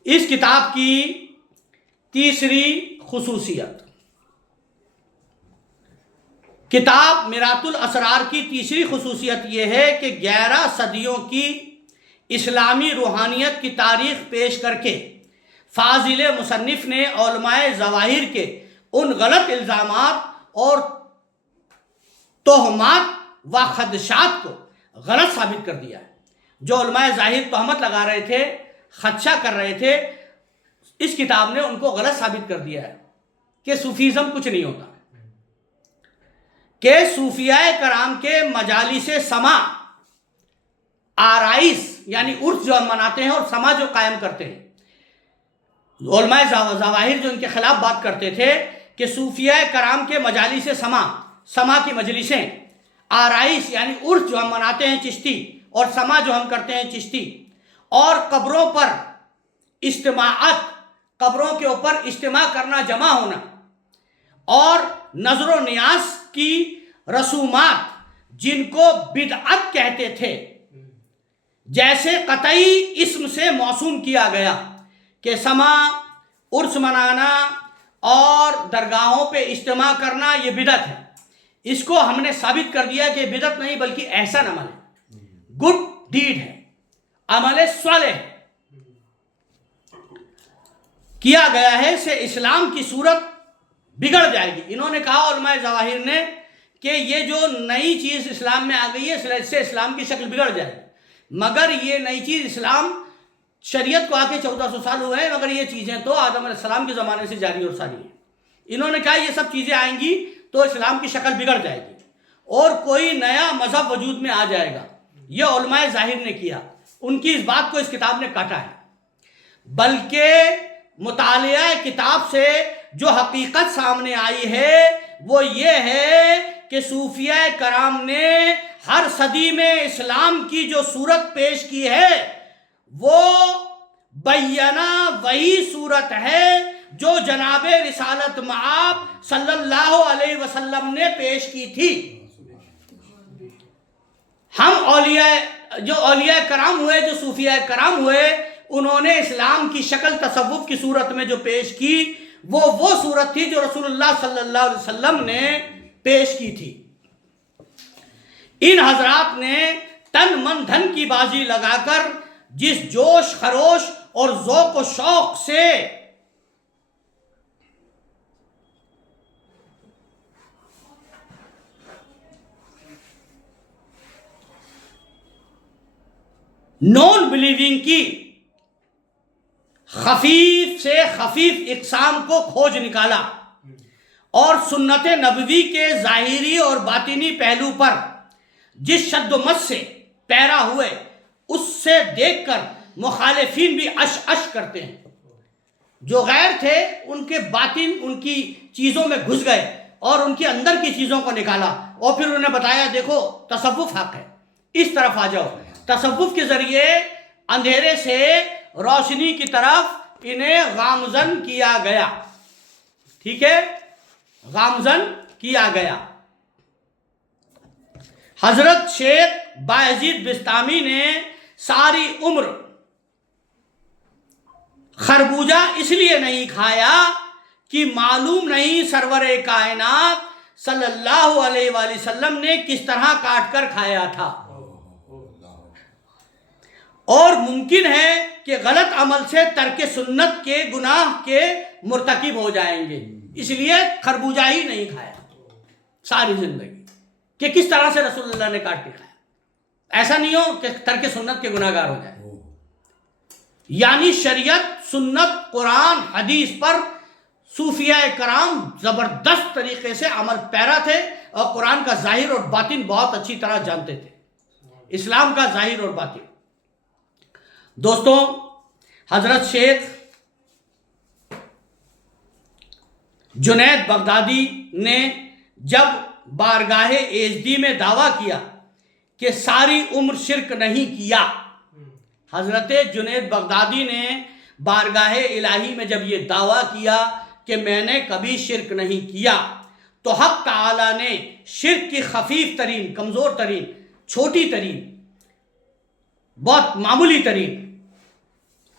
اس کتاب کی تیسری خصوصیت, کتاب میرات الاسرار کی تیسری خصوصیت یہ ہے کہ 11 صدیوں کی اسلامی روحانیت کی تاریخ پیش کر کے فاضل مصنف نے علماء ظواہر کے ان غلط الزامات اور تہمات و خدشات کو غلط ثابت کر دیا ہے. جو علماء ظاہر تہمت لگا رہے تھے, خدشہ کر رہے تھے, اس کتاب نے ان کو غلط ثابت کر دیا ہے کہ صوفیزم کچھ نہیں ہوتا, کہ صوفیاء کرام کے مجالس سما, آرائس یعنی عرس جو ہم مناتے ہیں اور سما جو قائم کرتے ہیں, علماء ظواہر جو ان کے خلاف بات کرتے تھے کہ صوفیاء کرام کے مجالس سما کی مجلسیں, آرائس یعنی عرس جو ہم مناتے ہیں چشتی, اور سما جو ہم کرتے ہیں چشتی, اور قبروں پر اجتماعات, قبروں کے اوپر اجتماع کرنا, جمع ہونا, اور نظر و نیاز کی رسومات جن کو بدعت کہتے تھے, جیسے قطعی اسم سے موسوم کیا گیا کہ سما, عرس منانا اور درگاہوں پہ اجتماع کرنا یہ بدعت ہے. اس کو ہم نے ثابت کر دیا کہ بدعت نہیں بلکہ احسن عمل ہے, گڈ ڈیڈ ہے, عمل صالح ہے, کیا گیا ہے سے اسلام کی صورت بگڑ جائے گی. انہوں نے کہا علماء ظواہر نے کہ یہ جو نئی چیز اسلام میں آ گئی ہے اس سے اسلام کی شکل بگڑ جائے گی, مگر یہ نئی چیز اسلام شریعت کو آ کے 1400 سال ہوئے ہیں, مگر یہ چیزیں تو آدم علیہ السلام کے زمانے سے جاری اور ساری ہیں. انہوں نے کہا یہ سب چیزیں آئیں گی تو اسلام کی شکل بگڑ جائے گی اور کوئی نیا مذہب وجود میں آ جائے گا. یہ علماء ظاہر نے کیا, ان کی اس بات کو اس کتاب نے کاٹا ہے. بلکہ مطالعہ کتاب سے جو حقیقت سامنے آئی ہے وہ یہ ہے کہ صوفیاء کرام نے ہر صدی میں اسلام کی جو صورت پیش کی ہے وہ بیانہ وہی صورت ہے جو جناب رسالت مآب صلی اللہ علیہ وسلم نے پیش کی تھی۔ ہم اولیاء کرام ہوئے، جو صوفیاء کرام ہوئے، انہوں نے اسلام کی شکل تصوف کی صورت میں جو پیش کی، وہ صورت تھی جو رسول اللہ صلی اللہ علیہ وسلم نے پیش کی تھی۔ ان حضرات نے تن من دھن کی بازی لگا کر جس جوش خروش اور ذوق و شوق سے نان بلیونگ کی خفیف سے خفیف اقسام کو کھوج نکالا اور سنت نبوی کے ظاہری اور باطنی پہلو پر جس شد و مت سے پیرا ہوئے، اس سے دیکھ کر مخالفین بھی اش اش کرتے ہیں۔ جو غیر تھے ان کے باطن ان کی چیزوں میں گھس گئے اور ان کے اندر کی چیزوں کو نکالا اور پھر انہیں بتایا دیکھو تصوف حق ہے، اس طرف آ جاؤ۔ تصوف کے ذریعے اندھیرے سے روشنی کی طرف انہیں گامزن کیا گیا، ٹھیک ہے، گامزن کیا گیا۔ حضرت شیخ بایزید بستامی نے ساری عمر خربوزہ اس لیے نہیں کھایا کہ معلوم نہیں سرور کائنات صلی اللہ علیہ وآلہ وسلم نے کس طرح کاٹ کر کھایا تھا، اور ممکن ہے کہ غلط عمل سے ترک سنت کے گناہ کے مرتکب ہو جائیں گے، اس لیے خربوزہ ہی نہیں کھایا ساری زندگی، کہ کس طرح سے رسول اللہ نے کاٹ کے کھایا، ایسا نہیں ہو کہ ترک سنت کے گناہ گار ہو جائے۔ یعنی شریعت، سنت، قرآن، حدیث پر صوفیاء کرام زبردست طریقے سے عمل پیرا تھے اور قرآن کا ظاہر اور باطن بہت اچھی طرح جانتے تھے، اسلام کا ظاہر اور باطن۔ دوستوں، حضرت شیخ جنید بغدادی نے جب بارگاہ ایزدی میں دعویٰ کیا کہ ساری عمر شرک نہیں کیا، حضرت جنید بغدادی نے بارگاہ الہی میں جب یہ دعویٰ کیا کہ میں نے کبھی شرک نہیں کیا، تو حق تعالی نے شرک کی خفیف ترین، کمزور ترین، چھوٹی ترین، بہت معمولی ترین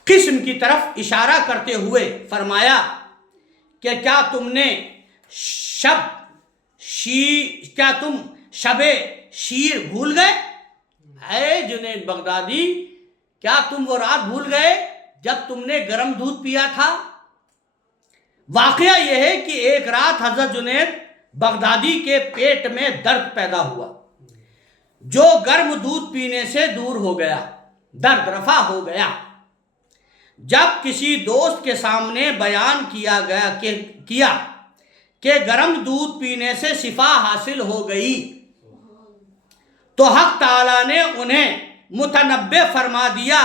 قسم کی طرف اشارہ کرتے ہوئے فرمایا کہ کیا تم شب شیر بھول گئے؟ اے جنید بغدادی، کیا تم وہ رات بھول گئے جب تم نے گرم دودھ پیا تھا؟ واقعہ یہ ہے کہ ایک رات حضرت جنید بغدادی کے پیٹ میں درد پیدا ہوا، جو گرم دودھ پینے سے دور ہو گیا، درد رفع ہو گیا۔ جب کسی دوست کے سامنے بیان کیا کہ گرم دودھ پینے سے شفا حاصل ہو گئی، تو حق تعالیٰ نے انہیں متنبع فرما دیا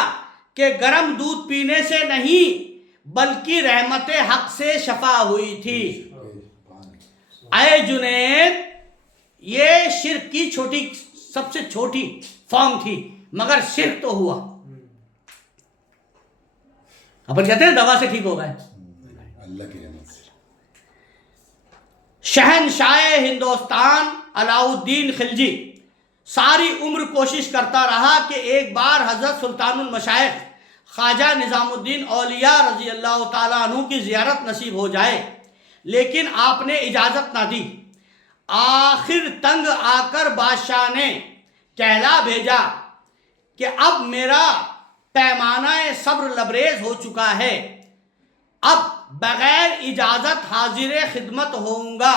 کہ گرم دودھ پینے سے نہیں بلکہ رحمت حق سے شفا ہوئی تھی۔ اے جنید، یہ شرک کی سب سے چھوٹی فارم تھی، مگر شرک تو ہوا۔ اپن کہتے ہیں دوا سے ٹھیک ہو گئے۔ اللہ کی رحمت سے شہنشاہ ہندوستان علاء الدین خلجی ساری عمر کوشش کرتا رہا کہ ایک بار حضرت سلطان المشائخ خواجہ نظام الدین اولیاء رضی اللہ تعالیٰ عنہ کی زیارت نصیب ہو جائے، لیکن آپ نے اجازت نہ دی۔ آخر تنگ آ کر بادشاہ نے کہلا بھیجا کہ اب میرا پیمانہ صبر لبریز ہو چکا ہے، اب بغیر اجازت حاضر خدمت ہوں گا۔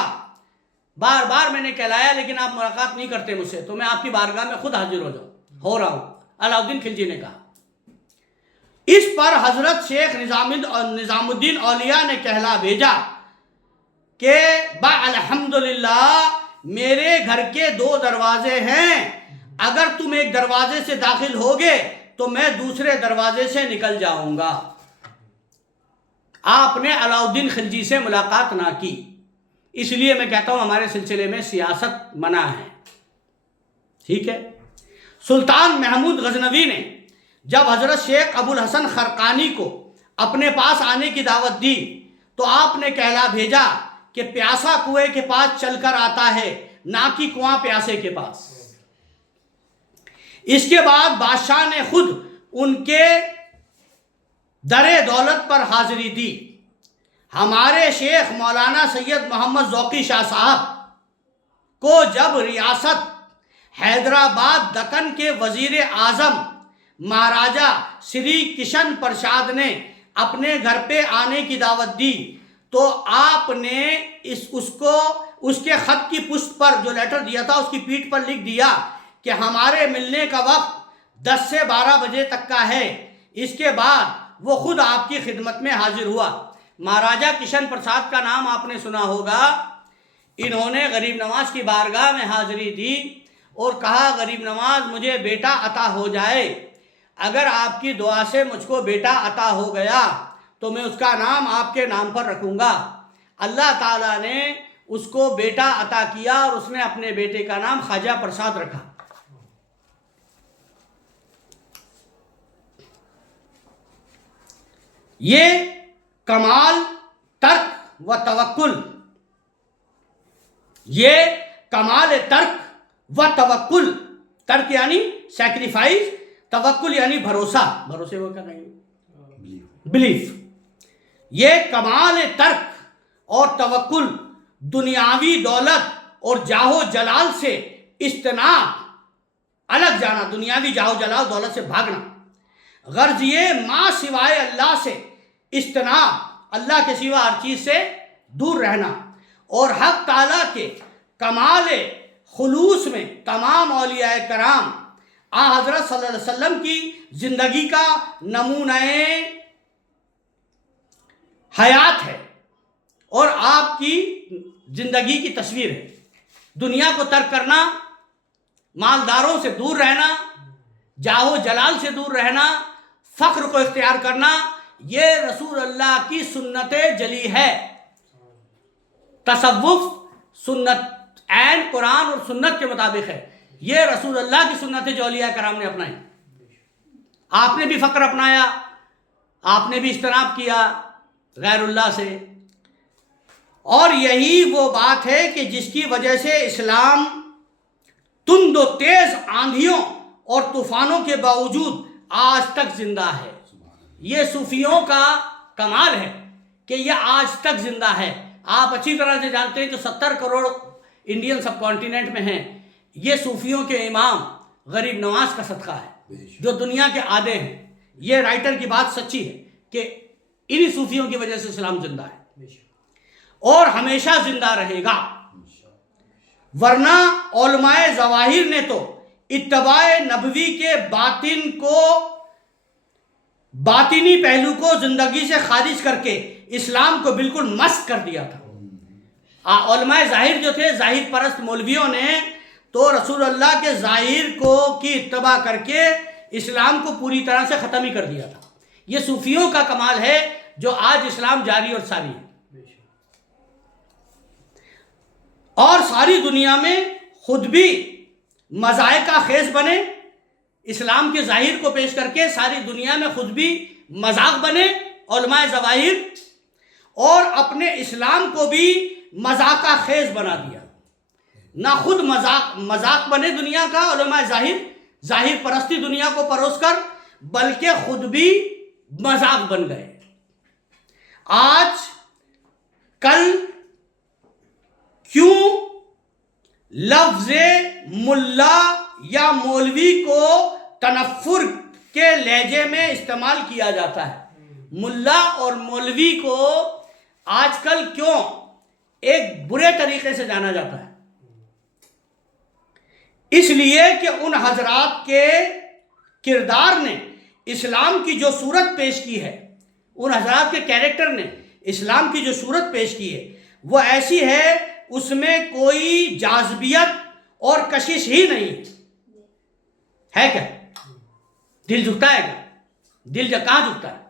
بار بار میں نے کہلایا لیکن آپ ملاقات نہیں کرتے مجھ سے، تو میں آپ کی بارگاہ میں خود حاضر ہو رہا ہوں، علاء الدین خلجی نے کہا۔ اس پر حضرت شیخ نظام الدین اولیاء نے کہلا بھیجا کہ الحمدللہ میرے گھر کے 2 دروازے ہیں، اگر تم ایک دروازے سے داخل ہوگے تو میں دوسرے دروازے سے نکل جاؤں گا۔ آپ نے علاء الدین خلجی سے ملاقات نہ کی، اس لیے میں کہتا ہوں ہمارے سلسلے میں سیاست منع ہے، ٹھیک ہے۔ سلطان محمود غزنوی نے جب حضرت شیخ ابو الحسن خرقانی کو اپنے پاس آنے کی دعوت دی تو آپ نے کہلا بھیجا کہ پیاسا کنویں کے پاس چل کر آتا ہے، نہ کہ کنواں پیاسے کے پاس۔ اس کے بعد بادشاہ نے خود ان کے در دولت پر حاضری دی۔ ہمارے شیخ مولانا سید محمد ذوقی شاہ صاحب کو جب ریاست حیدرآباد دکن کے وزیر اعظم مہاراجا سری کشن پرساد نے اپنے گھر پہ آنے کی دعوت دی تو آپ نے اس کے خط کی پشت پر جو لیٹر دیا تھا اس کی پیٹھ پر لکھ دیا کہ ہمارے ملنے کا وقت 10 سے 12 بجے تک کا ہے۔ اس کے بعد وہ خود آپ کی خدمت میں حاضر ہوا۔ مہاراجا کشن پرساد کا نام آپ نے سنا ہوگا۔ انہوں نے غریب نواز کی بارگاہ میں حاضری دی اور کہا غریب نواز مجھے بیٹا عطا ہو جائے، اگر آپ کی دعا سے مجھ کو بیٹا عطا ہو گیا تو میں اس کا نام آپ کے نام پر رکھوں گا۔ اللہ تعالیٰ نے اس کو بیٹا عطا کیا اور اس نے اپنے بیٹے کا نام خواجہ پرساد رکھا۔ یہ کمال ترک و توکل، یہ کمال ترک و توکل، ترک یعنی سیکریفائز، توکل یعنی بھروسہ، بھروسے وہ کیا کہیں گے؟ بلیف۔ یہ کمال ترک اور توکل، دنیاوی دولت اور جاہ و جلال سے اجتناب، الگ جانا، دنیاوی جاہ و جلال دولت سے بھاگنا، غرض یہ ما سوائے اللہ سے اجتناب، اللہ کے سوا ہر چیز سے دور رہنا، اور حق تعالیٰ کے کمال خلوص میں تمام اولیاء کرام حضرت صلی اللہ علیہ وسلم کی زندگی کا نمونہ حیات ہے اور آپ کی زندگی کی تصویر ہے۔ دنیا کو ترک کرنا، مالداروں سے دور رہنا، جاہ و جلال سے دور رہنا، فخر کو اختیار کرنا، یہ رسول اللہ کی سنت جلی ہے۔ تصوف سنت عین قرآن اور سنت کے مطابق ہے، یہ رسول اللہ کی سنت جو اولیاء کرام نے اپنائی۔ آپ نے بھی فقر اپنایا، آپ نے بھی اجتناب کیا غیر اللہ سے، اور یہی وہ بات ہے کہ جس کی وجہ سے اسلام تند و تیز آندھیوں اور طوفانوں کے باوجود آج تک زندہ ہے۔ یہ صوفیوں کا کمال ہے کہ یہ آج تک زندہ ہے۔ آپ اچھی طرح سے جانتے ہیں کہ 70 کروڑ انڈین سب کانٹیننٹ میں ہیں، یہ صوفیوں کے امام غریب نواز کا صدقہ ہے جو دنیا کے آدھے ہیں۔ یہ رائٹر کی بات سچی ہے کہ انہی صوفیوں کی وجہ سے اسلام زندہ ہے اور ہمیشہ زندہ رہے گا، ورنہ علماء ظواہر نے تو اتباع نبوی کے باطنی پہلو کو زندگی سے خارج کر کے اسلام کو بالکل مسخ کر دیا تھا۔ علماء ظاہر جو تھے، ظاہر پرست مولویوں نے تو رسول اللہ کے ظاہر کی اتباع کر کے اسلام کو پوری طرح سے ختم ہی کر دیا تھا۔ یہ صوفیوں کا کمال ہے جو آج اسلام جاری اور ساری ہے، اور ساری دنیا میں خود بھی مذائقہ خیز بنے، اسلام کے ظاہر کو پیش کر کے ساری دنیا میں خود بھی مذاق بنے علماء ظواہر، اور اپنے اسلام کو بھی مذاقہ خیز بنا دیا۔ نہ خود مذاق بنے دنیا کا علماء ظاہر پرستی دنیا کو پروس کر، بلکہ خود بھی مذاق بن گئے۔ آج کل کیوں لفظ ملا یا مولوی کو تنفر کے لہجے میں استعمال کیا جاتا ہے؟ ملا اور مولوی کو آج کل کیوں ایک برے طریقے سے جانا جاتا ہے؟ اس لیے کہ ان حضرات کے کردار نے اسلام کی جو صورت پیش کی ہے، ان حضرات کے کیریکٹر نے اسلام کی جو صورت پیش کی ہے وہ ایسی ہے، اس میں کوئی جاذبیت اور کشش ہی نہیں ہے۔ کیا دل جھکتا ہے؟ کیا دل کہاں جھکتا ہے؟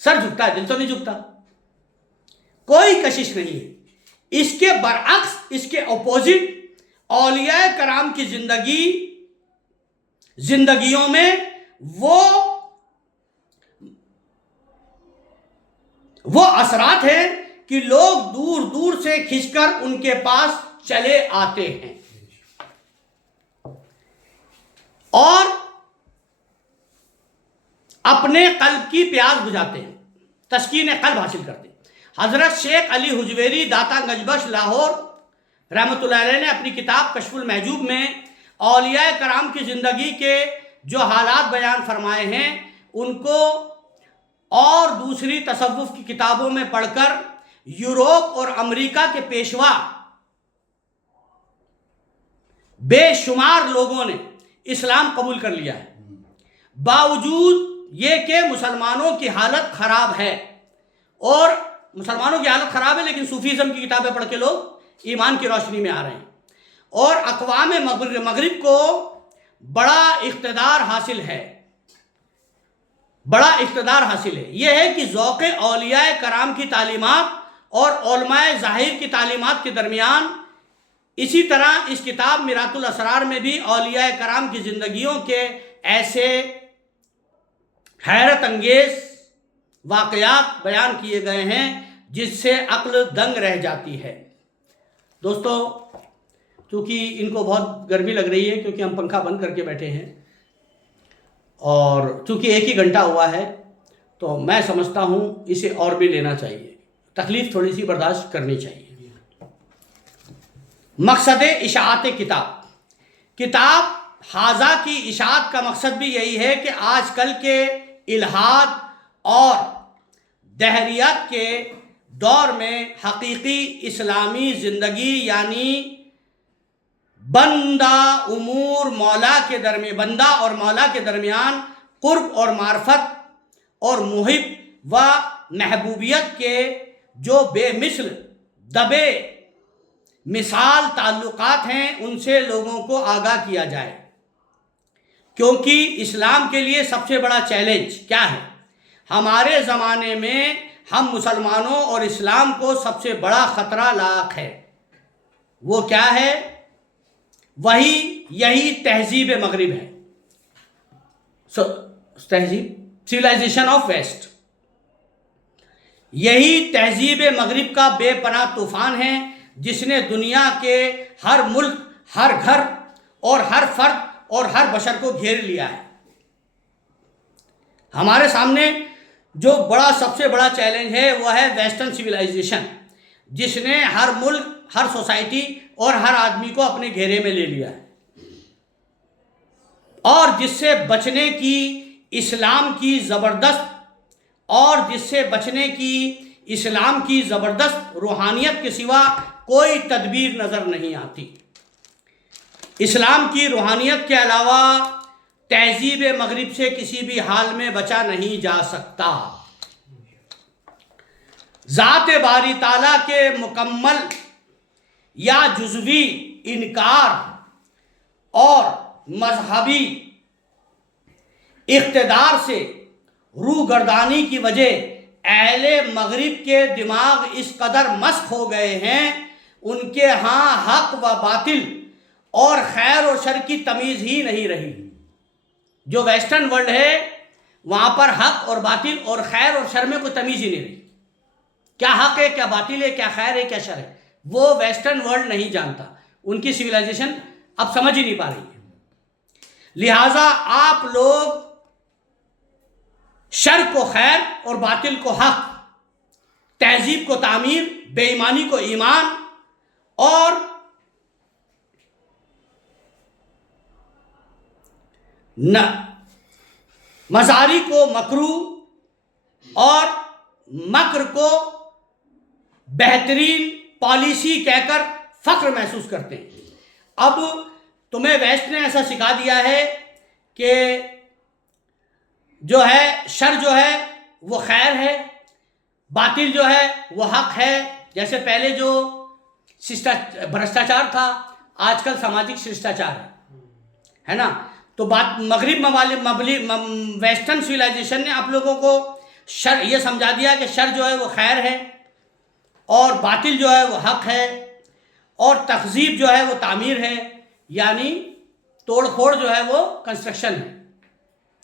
سر جھکتا ہے، دل تو نہیں جھکتا۔ کوئی کشش نہیں ہے۔ اس کے برعکس، اس کے اپوزٹ، اولیاء کرام کی زندگیوں میں وہ اثرات ہیں کہ لوگ دور دور سے کھنچ کر ان کے پاس چلے آتے ہیں اور اپنے قلب کی پیاس بجھاتے ہیں، تسکین قلب حاصل کرتے ہیں۔ حضرت شیخ علی حجویری داتا گنج بخش لاہور رحمۃ اللہ علیہ نے اپنی کتاب کشف المحجوب میں اولیاء کرام کی زندگی کے جو حالات بیان فرمائے ہیں ان کو اور دوسری تصوف کی کتابوں میں پڑھ کر یورپ اور امریکہ کے پیشوا بے شمار لوگوں نے اسلام قبول کر لیا ہے، باوجود یہ کہ مسلمانوں کی حالت خراب ہے، اور مسلمانوں کی حالت خراب ہے لیکن صوفیزم کی کتابیں پڑھ کے لوگ ایمان کی روشنی میں آ رہے ہیں، اور اقوام مغرب کو بڑا اقتدار حاصل ہے، یہ ہے کہ ذوق اولیاء کرام کی تعلیمات اور علماء ظاہر کی تعلیمات کے درمیان، اسی طرح اس کتاب میرات الاسرار میں بھی اولیاء کرام کی زندگیوں کے ایسے حیرت انگیز واقعات بیان کیے گئے ہیں جس سے عقل دنگ رہ جاتی ہے۔ دوستو، چونکہ ان کو بہت گرمی لگ رہی ہے کیونکہ ہم پنکھا بند کر کے بیٹھے ہیں، اور چونکہ 1 ہی گھنٹہ ہوا ہے تو میں سمجھتا ہوں اسے اور بھی لینا چاہیے، تکلیف تھوڑی سی برداشت کرنی چاہیے۔ مقصد اشاعت کتاب حاضہ کی اشاعت کا مقصد بھی یہی ہے کہ آج کل کے الحاد اور دہریت کے دور میں حقیقی اسلامی زندگی یعنی بندہ اور مولا کے درمیان قرب اور معرفت اور محب و محبوبیت کے جو بے مثل دبے مثال تعلقات ہیں ان سے لوگوں کو آگاہ کیا جائے، کیونکہ اسلام کے لیے سب سے بڑا چیلنج کیا ہے؟ ہمارے زمانے میں ہم مسلمانوں اور اسلام کو سب سے بڑا خطرہ لاحق ہے، وہ کیا ہے؟ یہی تہذیب مغرب ہے، سویلائزیشن آف ویسٹ۔ یہی تہذیب مغرب کا بے پناہ طوفان ہے جس نے دنیا کے ہر ملک، ہر گھر اور ہر فرد اور ہر بشر کو گھیر لیا ہے۔ ہمارے سامنے جو سب سے بڑا چیلنج ہے وہ ہے ویسٹرن سویلائزیشن، جس نے ہر ملک، ہر سوسائٹی اور ہر آدمی کو اپنے گھیرے میں لے لیا ہے، اور جس سے بچنے کی اسلام کی زبردست روحانیت کے سوا کوئی تدبیر نظر نہیں آتی۔ اسلام کی روحانیت کے علاوہ تہذیب مغرب سے کسی بھی حال میں بچا نہیں جا سکتا۔ ذات باری تعالیٰ کے مکمل یا جزوی انکار اور مذہبی اقتدار سے روگردانی کی وجہ اہل مغرب کے دماغ اس قدر مسخ ہو گئے ہیں، ان کے ہاں حق و باطل اور خیر و شر کی تمیز ہی نہیں رہی۔ جو ویسٹرن ورلڈ ہے وہاں پر حق اور باطل اور خیر اور شر میں کوئی تمیز ہی نہیں رہی، کیا حق ہے، کیا باطل ہے، کیا خیر ہے، کیا شر ہے، وہ ویسٹرن ورلڈ نہیں جانتا، ان کی سویلائزیشن اب سمجھ ہی نہیں پا رہی ہے۔ لہٰذا آپ لوگ شر کو خیر اور باطل کو حق، تہذیب کو تعمیر، بے ایمانی کو ایمان اور مزاری کو مکروہ اور مکر کو بہترین پالیسی کہہ کر فخر محسوس کرتے ہیں۔ اب تمہیں ویسٹ نے ایسا سکھا دیا ہے کہ جو ہے شر جو ہے وہ خیر ہے، باطل جو ہے وہ حق ہے۔ جیسے پہلے جو بھرشٹاچار تھا، آج کل سماجک شرشٹاچار ہے نا۔ تو ویسٹرن سویلائزیشن نے آپ لوگوں کو شر یہ سمجھا دیا کہ شر جو ہے وہ خیر ہے اور باطل جو ہے وہ حق ہے، اور تہذیب جو ہے وہ تعمیر ہے، یعنی توڑ پھوڑ جو ہے وہ کنسٹرکشن ہے۔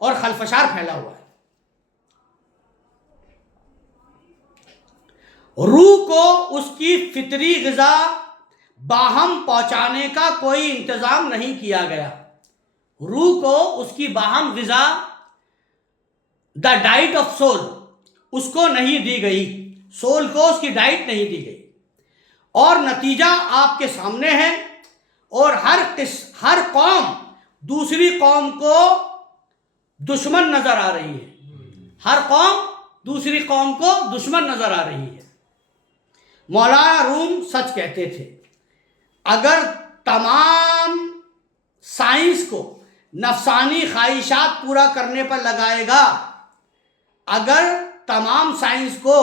اور خلفشار پھیلا ہوا ہے۔ روح کو اس کی فطری غذا باہم پہنچانے کا کوئی انتظام نہیں کیا گیا۔ روح کو اس کی باہم غذا، دا ڈائٹ آف سول، اس کو نہیں دی گئی، سول کو اس کی ڈائٹ نہیں دی گئی، اور نتیجہ آپ کے سامنے ہے۔ اور ہر قوم دوسری قوم کو دشمن نظر آ رہی ہے، ہر قوم دوسری قوم کو دشمن نظر آ رہی ہے۔ مولانا روم سچ کہتے تھے، اگر تمام سائنس کو نفسانی خواہشات پورا کرنے پر لگائے گا، اگر تمام سائنس کو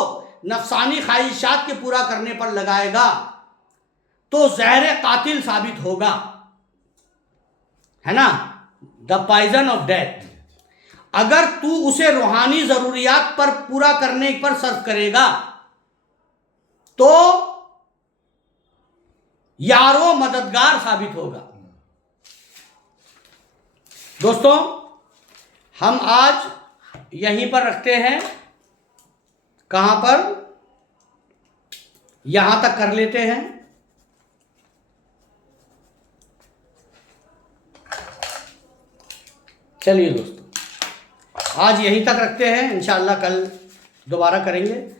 نفسانی خواہشات کے پورا کرنے پر لگائے گا تو زہر قاتل ثابت ہوگا، ہے نا، دا پائزن آف ڈیتھ۔ اگر تو اسے روحانی ضروریات پر پورا کرنے پر صرف کرے گا تو یارو مددگار ثابت ہوگا۔ دوستوں، ہم آج یہیں پر رکھتے ہیں۔ کہاں پر؟ یہاں تک کر لیتے ہیں۔ چلیے دوستوں، آج یہیں تک رکھتے ہیں، انشاءاللہ کل دوبارہ کریں گے۔